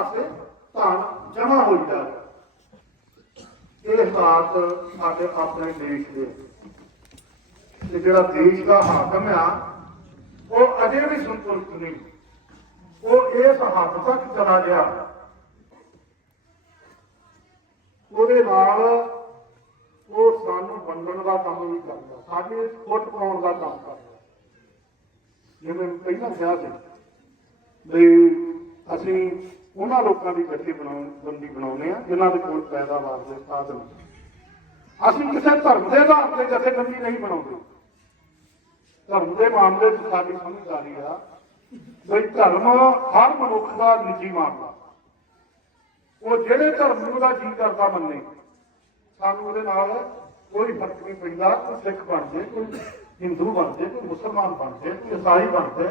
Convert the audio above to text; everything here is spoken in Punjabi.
ਪਾਸੇ ਧਨ ਜਮਾ ਹੋ ਜਾਂਦਾ ਇਹ ਭਾਰਤ ਸਾਡੇ ਆਪਣੇ ਦੇਸ਼ ਦੇ ਤੇ ਜਿਹੜਾ ਦੇਸ਼ ਦਾ ਹਾਕਮ ਆ, ਉਹ ਅਜੇ ਵੀ ਸੰਤੁਸ਼ਟ ਨਹੀਂ। ਉਹ ਇਸ ਹੱਦ ਤੱਕ ਚਲਾ ਗਿਆ। ਉਹਦੇ ਨਾਲ ਉਹ ਸਾਨੂੰ ਵੰਡਣ ਦਾ ਕੰਮ ਵੀ ਕਰਦਾ, ਸਾਡੇ ਫੁੱਟ ਪਾਉਣ ਦਾ ਕੰਮ ਕਰਦਾ। ਜਿਵੇਂ ਪਹਿਲਾਂ ਕਿਹਾ ਸੀ ਵੀ ਅਸੀਂ ਉਹਨਾਂ ਲੋਕਾਂ ਦੀ ਇਕੱਠੀ ਬਣਾਉਣ, ਬੰਦੀ ਬਣਾਉਨੇ ਆ ਜਿਨ੍ਹਾਂ ਦੇ ਕੋਲ ਪੈਦਾਵਾਰ ਦੇ ਸਾਧਨ ਅਸੀਂ ਕਿਸੇ ਧਰਮ ਦੇ ਆਧਾਰ ਤੇ ਜਥੇਬੰਦੀ ਨਹੀਂ ਬਣਾਉਂਦੇ। ਧਰਮ ਦੇ ਮਾਮਲੇ 'ਚ ਸਾਡੀ ਸਮਝਦਾਰੀ ਆ ਵੀ ਧਰਮ ਹਰ ਮਨੁੱਖ ਦਾ ਨਿੱਜੀ ਮਾਮਲਾ। ਉਹ ਜਿਹੜੇ ਧਰਮ ਨੂੰ ਦਾ ਜੀ ਕਰਦਾ ਮੰਨੇ, ਸਾਨੂੰ ਉਹਦੇ ਨਾਲ ਕੋਈ ਫ਼ਰਕ ਨਹੀਂ ਪੈਂਦਾ, ਕੋਈ ਸਿੱਖ ਬਣ ਜੇ ਕੋਈ ਹਿੰਦੂ ਬਣ ਜੇ ਕੋਈ ਮੁਸਲਮਾਨ ਬਣ ਜੇ ਕੋਈ ਈਸਾਈ ਬਣ ਜੇ